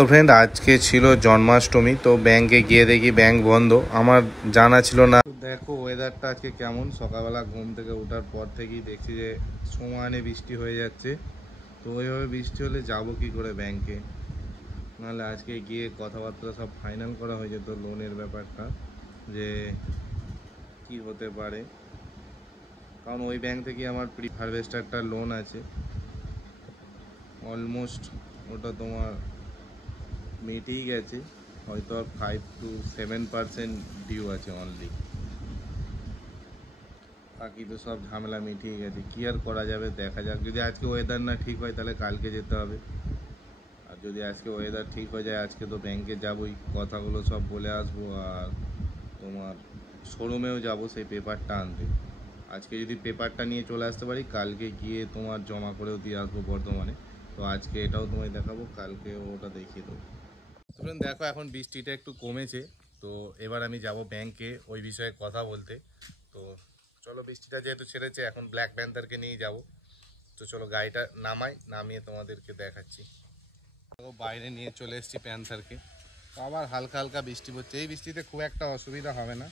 তো ফ্রেন্ড, আজকে ছিল জন্মাষ্টমী। তো ব্যাংকে গিয়ে দেখি ব্যাংক বন্ধ, আমার জানা ছিল না। দেখো ওয়েদারটা আজকে কেমন। সকালবেলা ঘুম থেকে ওঠার পর থেকেই দেখছি যে সমানে বৃষ্টি হয়ে যাচ্ছে। তো ওইভাবে বৃষ্টি হলে যাবো কি করে ব্যাংকে? নাহলে আজকে গিয়ে কথাবার্তা সব ফাইনাল করা হয়ে যেত লোনের ব্যাপারটা, যে কি হতে পারে। কারণ ওই ব্যাংক থেকে আমার প্রি হারভেস্টারটা লোন আছে, অলমোস্ট ওটা তোমার মিটেই গেছে। হয়তো আর 5 to 7% ডিউ আছে অনলি, বাকি তো সব ঝামেলা মিটিয়ে গেছে। কি আর করা যাবে, দেখা যাক। যদি আজকে ওয়েদার না ঠিক হয় তাহলে কালকে যেতে হবে, আর যদি আজকে ওয়েদার ঠিক হয়ে যায় আজকে তো ব্যাংকে যাবোই, কথাগুলো সব বলে আসবো। আর তোমার শোরুমেও যাব সেই পেপারটা আনতে। আজকে যদি পেপারটা নিয়ে চলে আসতে পারি, কালকে গিয়ে তোমার জমা করেও দিয়ে আসবো বর্ধমানে। তো আজকে এটাও তোমায় দেখাবো, কালকে ওটা দেখিয়ে দেবো। ফ্রেন্ড দেখো, এখন বৃষ্টিটা একটু কমেছে। তো এবার আমি যাব ব্যাংকে ওই বিষয়ে কথা বলতে। তো চলো, বৃষ্টিটা যেহেতু ছেড়েছে এখন ব্ল্যাক প্যান্থারকে নিয়ে যাব। তো চলো গাড়িটা নামিয়ে তোমাদেরকে দেখাচ্ছি। বাইরে নিয়ে চলে এসেছি প্যান্থারকে। তো আবার হালকা হালকা বৃষ্টি পড়ছে, এই বৃষ্টিতে খুব একটা অসুবিধা হবে না।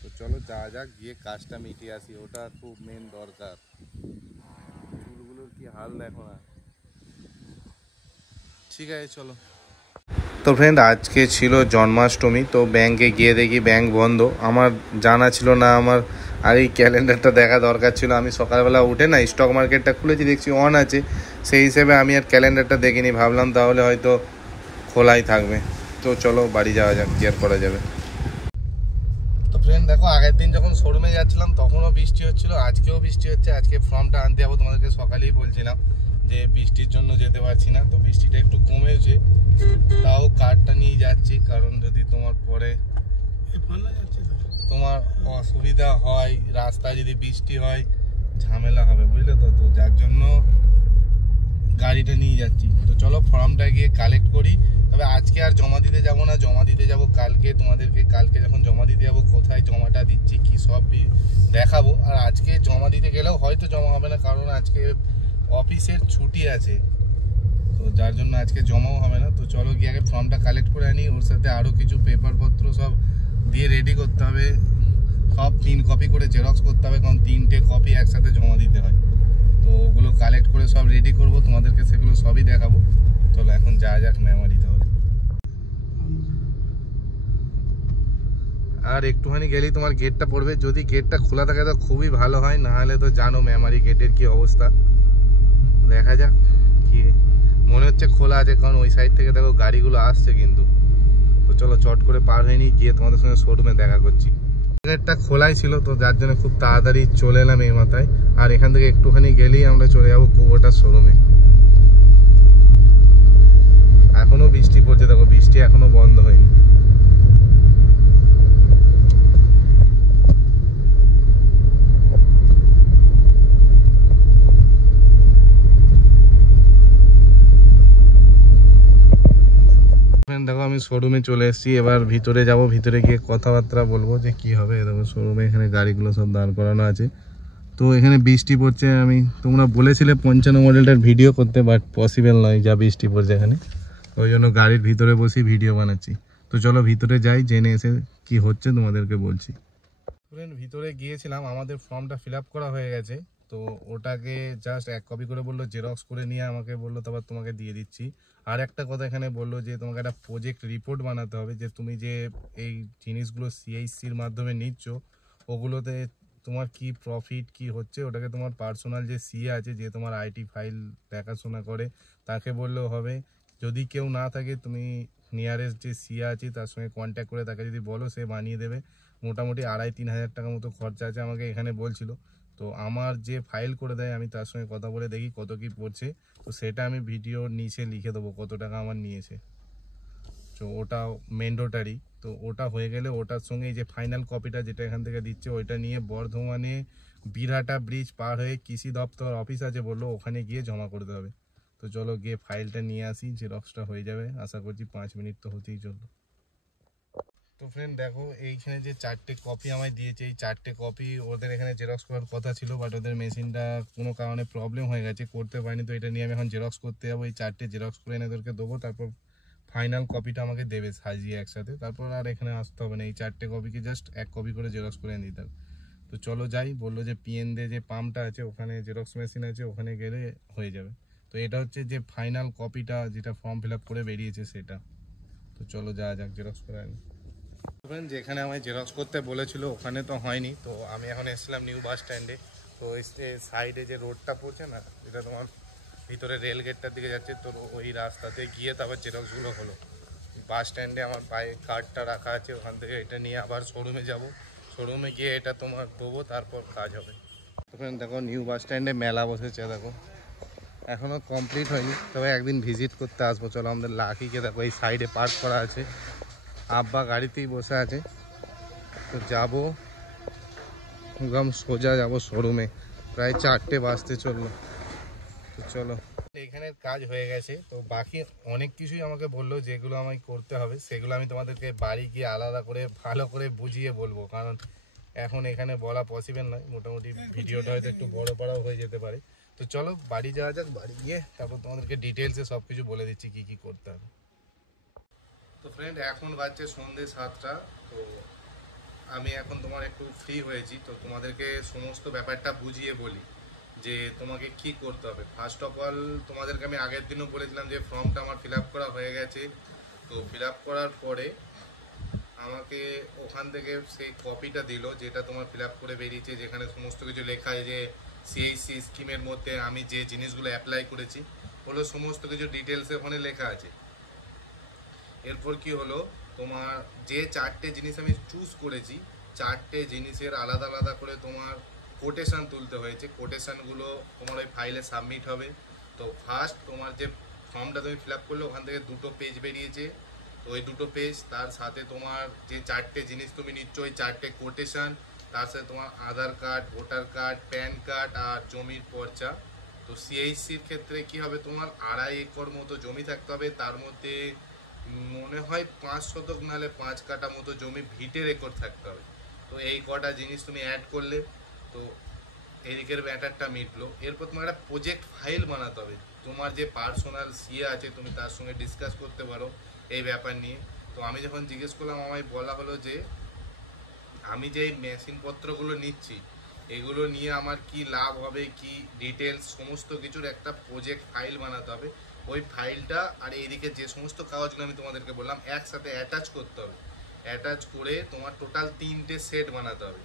তো চলো যাওয়া যাক, গিয়ে কাজটা মিটিয়ে আসি, ওটা খুব মেন দরকার। চুলগুলোর কি হাল দেখো না। ঠিক আছে চলো। তো ফ্রেন্ড, আজকে ছিল জন্মাষ্টমী। তো ব্যাংকে গিয়ে দেখি ব্যাংক বন্ধ, আমার জানা ছিল না। আমার আর এই ক্যালেন্ডারটা দেখা দরকার ছিল। আমি সকালবেলা উঠে না স্টক মার্কেটটা খুলেছি, দেখছি অন আছে। সেই হিসেবে আমি আর ক্যালেন্ডারটা দেখিনি, ভাবলাম তাহলে হয়তো খোলাই থাকবে। তো চলো বাড়ি যাওয়া যাক, কি আর করা যাবে। তো ফ্রেন্ড দেখো, আগের দিন যখন শোরুমে যাচ্ছিলাম তখনও বৃষ্টি হচ্ছিল, আজকেও বৃষ্টি হচ্ছে। আজকে ফর্মটা আনতে যাবো, তোমাদেরকে সকালেই বলছিলাম যে বৃষ্টির জন্য যেতে পারছি না। তো বৃষ্টিটা একটু কমেছে, তাও কার্ডটা নিয়ে যাচ্ছি। কারণ যদি তোমার পরে তোমার অসুবিধা হয়, রাস্তায় যদি বৃষ্টি হয় ঝামেলা হবে, বুঝলে তো। তো যার জন্য গাড়িটা নিয়ে যাচ্ছি। তো চলো ফর্মটা গিয়ে কালেক্ট করি। তবে আজকে আর জমা দিতে যাব না, জমা দিতে যাব কালকে। তোমাদেরকে কালকে যখন জমা দিতে যাব কোথায় জমাটা দিচ্ছি কি সব দেখাবো। আর আজকে জমা দিতে গেলেও হয়তো জমা হবে না, কারণ আজকে অফিসের ছুটি আছে। তো যার জন্য আজকে জমাও হবে না। তো চলো গিয়ে আগে ফর্মটা কালেক্ট করে আনি, ওর সাথে আরও কিছু পেপারপত্র সব দিয়ে রেডি করতে হবে। সব 3 কপি করে জেরক্স করতে হবে, কারণ 3টে কপি একসাথে জমা দিতে হয়। তো ওগুলো কালেক্ট করে সব রেডি করব, তোমাদেরকে সেগুলো সবই দেখাবো। চলো এখন যাওয়া যাক মেমারি তাহলে। আর একটুখানি গেলেই তোমার গেটটা পড়বে, যদি গেটটা খোলা থাকে তো খুবই ভালো হয়, না হলে তো জানো মেমারি গেটের কি অবস্থা। দেখা যাক, কি মনে হচ্ছে খোলা আছে, কারণ ওই সাইড থেকে দেখো গাড়িগুলো আসছে কিন্তু। তো চলো চট করে পার হয়ে নিই, গিয়ে তোমাদের সঙ্গে শোরুমে দেখা করছি। গেটটা খোলাই ছিল, তো যার জন্য খুব তাড়াতাড়ি চলে এলাম এই মাথায়। আর এখান থেকে একটুখানি গেলেই আমরা চলে যাবো কুবোটার শোরুমে। এখনো বৃষ্টি পড়ছে, দেখো বৃষ্টি এখনো বন্ধ হয়নি। দেখো আমি শোরুমে চলে এসেছি, এবার ভিতরে যাব। ভিতরে গিয়ে কথাবার্তা বলবো যে কি হবে। দেখো শোরুমে এখানে গাড়িগুলো সব দাঁড় করানো আছে। তো এখানে বৃষ্টি পড়ছে, তোমরা বলেছিলে 55 মডেলটার ভিডিও করতে, বাট পসিবল নয় যা বৃষ্টি পড়ছে এখানে। ওই জন্য গাড়ির ভিতরে বসে ভিডিও বানাচ্ছি। তো চলো ভিতরে যাই, জেনে এসে কি হচ্ছে তোমাদেরকে বলছি। ভিতরে গিয়েছিলাম, আমাদের ফর্মটা ফিল আপ করা হয়ে গেছে। তো ওটাকে জাস্ট 1 কপি করে বললো জেরক্স করে নিয়ে আমাকে বললো, তারপর তোমাকে দিয়ে দিচ্ছি। আর একটা কথা এখানে বললো যে তোমাকে একটা প্রজেক্ট রিপোর্ট বানাতে হবে, যে তুমি যে এই জিনিসগুলো সিআইসির মাধ্যমে নিচ্ছ ওগুলোতে তোমার কি প্রফিট কি হচ্ছে, ওটাকে তোমার পার্সোনাল যে সিএ আছে, যে তোমার আইটি ফাইল দেখাশোনা করে, তাকে বললেও হবে। যদি কেউ না থাকে তুমি নিয়ারেস্ট যে সিএ আছে তার সঙ্গে কন্ট্যাক্ট করে তাকে যদি বলো, সে বানিয়ে দেবে। মোটামুটি 2,5-3 হাজার টাকা মতো খরচা আছে, আমাকে এখানে বলছিল। তো আমার যে ফাইল করে দেয় আমি তার সঙ্গে কথা বলে দেখি কত কি পড়ছে। তো সেটা আমি ভিডিওর নিচে লিখে দেবো কত টাকা আমার নিয়েছে। তো ওটা ম্যান্ডেটরি। তো ওটা হয়ে গেলে ওটার সঙ্গে এই যে ফাইনাল কপিটা যেটা এখান থেকে দিচ্ছে ওইটা নিয়ে বর্ধমানে বিরাটা ব্রিজ পার হয়ে কৃষি দপ্তর অফিস আছে বললো, ওখানে গিয়ে জমা করতে হবে। তো চলো গিয়ে ফাইলটা নিয়ে আসি, জেরক্সটা হয়ে যাবে আশা করছি 5 মিনিট তো হতেই চললো। তো ফ্রেন্ড দেখো, এইখানে যে 4টে কপি আমায় দিয়েছে, এই 4টে কপি ওদের এখানে জেরক্স করার কথা ছিল, বাট ওদের মেশিনটা কোনো কারণে প্রবলেম হয়ে গেছে, করতে পারিনি। তো এটা নিয়ে আমি এখন জেরক্স করতে যাবো। এই 4টে জেরক্স করে এনে ওদেরকে দেবো, তারপর ফাইনাল কপিটা আমাকে দেবে সাজিয়ে একসাথে, তারপর আর এখানে আসতে হবে না, এই 4টে কপিকে জাস্ট 1 কপি করে জেরক্স করে নিতে হবে। তো চলো যাই, বললো যে পিএন দে যে পাম্পটা আছে ওখানে জেরক্স মেশিন আছে, ওখানে গেলে হয়ে যাবে। তো এটা হচ্ছে যে ফাইনাল কপিটা যেটা ফর্ম ফিল আপ করে বেরিয়েছে সেটা। তো চলো যাওয়া যাক, জেরক্স করে আনি। যেখানে আমায় জেরক্স করতে বলেছিল ওখানে তো হয়নি, তো আমি এখন এসেছিলাম নিউ বাস স্ট্যান্ডে। তো ওই সাইডে যে রোডটা পড়ছে না, এটা তোমার ভিতরে রেল গেটটার দিকে যাচ্ছে, তো ওই রাস্তাতে গিয়ে তারপর জেরক্সগুলো হলো। বাস স্ট্যান্ডে আমার বাইক কার্ডটা রাখা আছে, ওখান থেকে এটা নিয়ে আবার শোরুমে যাব, শোরুমে গিয়ে এটা তোমার দেবো, তারপর কাজ হবে। তখন দেখো নিউ বাস স্ট্যান্ডে মেলা বসেছে, দেখো এখনও কমপ্লিট হয়নি, তবে একদিন ভিজিট করতে আসবো। চলো আমাদের লাকিকে দেখো এই সাইডে পার্ক করা আছে, আব্বা গাড়িতেই বসে আছে। তো যাবো একদম সোজা যাবো শোরুমে, প্রায় 4টে বাজতে চললো। তো চলো, এখানের কাজ হয়ে গেছে, তো বাকি অনেক কিছুই আমাকে বললো যেগুলো আমাকে করতে হবে, সেগুলো আমি তোমাদেরকে বাড়ি গিয়ে আলাদা করে ভালো করে বুঝিয়ে বলবো, কারণ এখন এখানে বলা পসিবল নয়। মোটামুটি ভিডিওটা হয়তো একটু বড় পাড়াও হয়ে যেতে পারে। তো চলো বাড়ি যাওয়া যাক, বাড়ি গিয়ে তারপর তোমাদেরকে ডিটেলসে সব কিছু বলে দিচ্ছি কী কী করতে হবে। তো ফ্রেন্ড এখন বাজছে সন্ধ্যে 7টা। তো আমি এখন তোমার একটু ফ্রি হয়েছি, তো তোমাদেরকে সমস্ত ব্যাপারটা বুঝিয়ে বলি যে তোমাকে কি করতে হবে। ফার্স্ট অফ অল তোমাদেরকে আমি আগের দিনও বলেছিলাম যে ফর্মটা আমার ফিল আপ করা হয়ে গেছে। তো ফিল আপ করার পরে আমাকে ওখান থেকে সেই কপিটা দিল যেটা তোমার ফিল আপ করে বেরিয়েছে, যেখানে সমস্ত কিছু লেখা আছে যে সিএইচসি স্কিমের মধ্যে আমি যে জিনিসগুলো অ্যাপ্লাই করেছি হলো সমস্ত কিছু ডিটেলসে ওখানে লেখা আছে। এরপর কি হলো, তোমার যে 4টে জিনিস আমি চুজ করেছি, 4টে জিনিসের আলাদা আলাদা করে তোমার কোটেশন তুলতে হয়েছে। কোটেশনগুলো তোমার ওই ফাইলে সাবমিট হবে। তো ফার্স্ট তোমার যে ফর্মটা তুমি ফিল আপ করলে ওখান থেকে 2টো পেজ বেরিয়েছে, তো ওই 2টো পেজ, তার সাথে তোমার যে 4টে জিনিস তুমি নিচ্ছ ওই 4টে কোটেশন, তার সাথে তোমার Aadhaar card, voter card, PAN card আর জমির পর্চা। তো সিএইচসির ক্ষেত্রে কি হবে, তোমার 2.5 একর মতো জমি থাকতে হবে, তার মধ্যে মনে হয় 5 শতক নাহলে 5 কাঠা মতো জমি ভিটে রেকর্ড থাকতে হবে। তো এই কটা জিনিস তুমি অ্যাড করলে, তো এদিকের ব্যাটারটা মিটলো। এরপর তোমার একটা প্রজেক্ট ফাইল বানাতে হবে। তোমার যে পার্সোনাল সিএ আছে তুমি তার সঙ্গে ডিসকাস করতে পারো এই ব্যাপার নিয়ে। তো আমি যখন জিজ্ঞেস করলাম আমায় বলা হলো যে আমি যে মেশিনপত্রগুলো নিচ্ছি এগুলো নিয়ে আমার কি লাভ হবে, কি ডিটেলস সমস্ত কিছুর একটা প্রজেক্ট ফাইল বানাতে হবে। ওই ফাইলটা আর এইদিকে যে সমস্ত কাগজগুলো আমি তোমাদেরকে বললাম একসাথে অ্যাটাচ করতে হবে। অ্যাটাচ করে তোমার টোটাল 3টে সেট বানাতে হবে।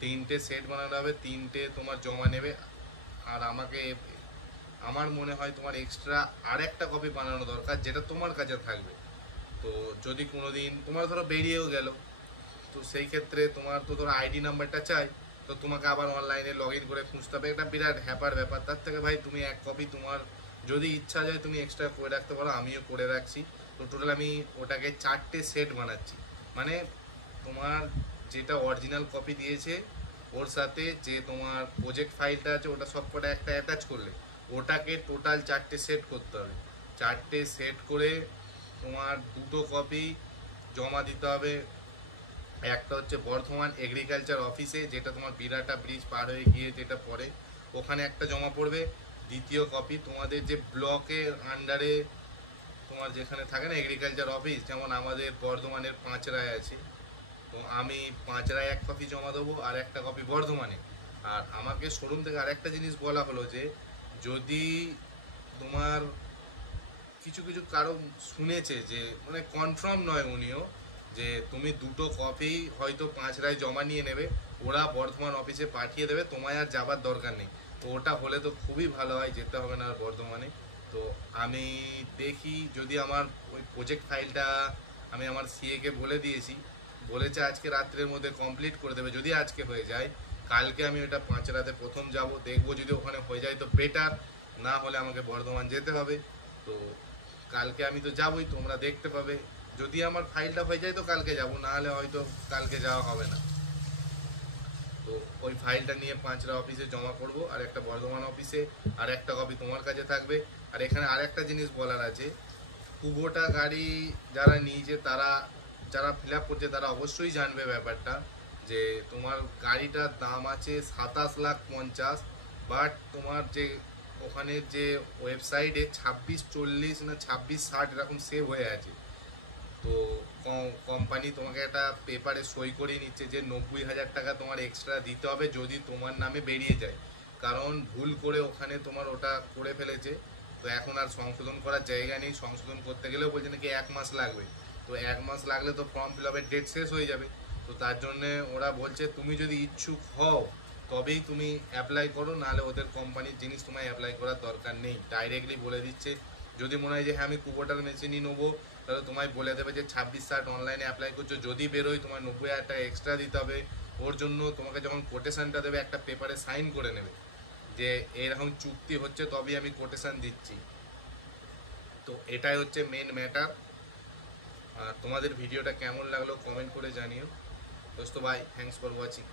3টে সেট বানাতে হবে, 3টে তোমার জমা নেবে। আর আমাকে আমার মনে হয় তোমার এক্সট্রা আর একটা কপি বানানো দরকার যেটা তোমার কাছে থাকবে। তো যদি কোনো দিন তোমার ধরো বেরিয়েও গেল, তো সেই ক্ষেত্রে তোমার তো ধরো আইডি নাম্বারটা চাই, তো তোমাকে আবার অনলাইনে লগ ইন করে খুঁজতে হবে, একটা বিরাট হ্যাপার ব্যাপার। তার থেকে ভাই তুমি 1 কপি তোমার যদি ইচ্ছা যায় তুমি এক্সট্রা করে রাখতে পারো, আমিও করে রাখছি। তো টোটাল আমি ওটাকে 4টে সেট বানাচ্ছি। মানে তোমার যেটা অরিজিনাল কপি দিয়েছে ওর সাথে যে তোমার প্রজেক্ট ফাইলটা আছে ওটা সব কটা একটা অ্যাটাচ করলে ওটাকে টোটাল 4টে সেট করতে হবে। 4টে সেট করে তোমার 2টো কপি জমা দিতে হবে। একটা হচ্ছে বর্ধমান এগ্রিকালচার অফিসে, যেটা তোমার বিরাটা ব্রিজ পার হয়ে গিয়ে যেটা পড়ে ওখানে একটা জমা পড়বে। দ্বিতীয় কপি তোমাদের যে ব্লকের আন্ডারে তোমার যেখানে থাকে না এগ্রিকালচার অফিস, যেমন আমাদের বর্ধমানের 5রায় আছে, তো আমি 5রায় 1 কপি জমা দেবো আর একটা কপি বর্ধমানে। আর আমাকে শোরুম থেকে আরেকটা জিনিস বলা হলো যে যদি তোমার কিছু কিছু কারো শুনেছে যে মানে কনফার্ম নয় উনিও, যে তুমি 2টো কপি হয়তো 5রায় জমা নিয়ে নেবে, ওরা বর্ধমান অফিসে পাঠিয়ে দেবে, তোমায় আর যাবার দরকার নেই। তো ওটা হলে তো খুবই ভালো হয়, যেতে হবে না আর বর্ধমানে। তো আমি দেখি যদি আমার ওই প্রজেক্ট ফাইলটা আমি আমার সিএকে বলে দিয়েছি, বলেছে আজকে রাত্রের মধ্যে কমপ্লিট করে দেবে। যদি আজকে হয়ে যায় কালকে আমি ওটা 5রাতে প্রথম যাব, দেখবো যদি ওখানে হয়ে যায় তো বেটার, না হলে আমাকে বর্ধমান যেতে হবে। তো কালকে আমি তো যাবই, তোমরা দেখতে পাবে। যদি আমার ফাইলটা হয়ে যায় তো কালকে যাব, না হলে হয়তো কালকে যাওয়া হবে না। তো ওই ফাইলটা নিয়ে 5রা অফিসে জমা করব, আর একটা বর্ধমান অফিসে, আর একটা কপি তোমার কাছে থাকবে। আর এখানে আরেকটা জিনিস বলার আছে, কুবোটা গাড়ি যারা নিয়েছে তারা যারা ফিল আপ করছে তারা অবশ্যই জানবে ব্যাপারটা, যে তোমার গাড়িটার দাম আছে 27,50,000, বাট তোমার যে ওখানের যে ওয়েবসাইটে 2640 না 2660 এরকম সেভ হয়ে আছে। তো কোম্পানি তোমাকে একটা পেপারে সই করিয়ে নিচ্ছে যে 90,000 টাকা তোমার এক্সট্রা দিতে হবে যদি তোমার নামে বেরিয়ে যায়, কারণ ভুল করে ওখানে তোমার ওটা করে ফেলেছে। তো এখন আর সংশোধন করার জায়গা নেই, সংশোধন করতে গেলেও বলছে নাকি 1 মাস লাগবে। তো 1 মাস লাগলে তো ফর্ম ফিল আপের ডেট শেষ হয়ে যাবে। তো তার জন্যে ওরা বলছে তুমি যদি ইচ্ছুক হও তবেই তুমি অ্যাপ্লাই করো, নাহলে ওদের কোম্পানির জিনিস তোমায় অ্যাপ্লাই করার দরকার নেই, ডাইরেক্টলি বলে দিচ্ছে। যদি মনে হয় যে হ্যাঁ আমি কুবোটার মেশিনই নেবো, তাহলে তোমায় বলে দেবে যে 2660 অনলাইনে অ্যাপ্লাই করছো, যদি বেরোয় তোমার 90,000 টাকা এক্সট্রা দিতে হবে। ওর জন্য তোমাকে যখন কোটেশনটা দেবে একটা পেপারে সাইন করে নেবে যে এরকম চুক্তি হচ্ছে, তবেই আমি কোটেশন দিচ্ছি। তো এটাই হচ্ছে মেন ম্যাটার। আর তোমাদের ভিডিওটা কেমন লাগলো কমেন্ট করে জানিও। দোস্ত ভাই, থ্যাংকস ফর ওয়াচিং।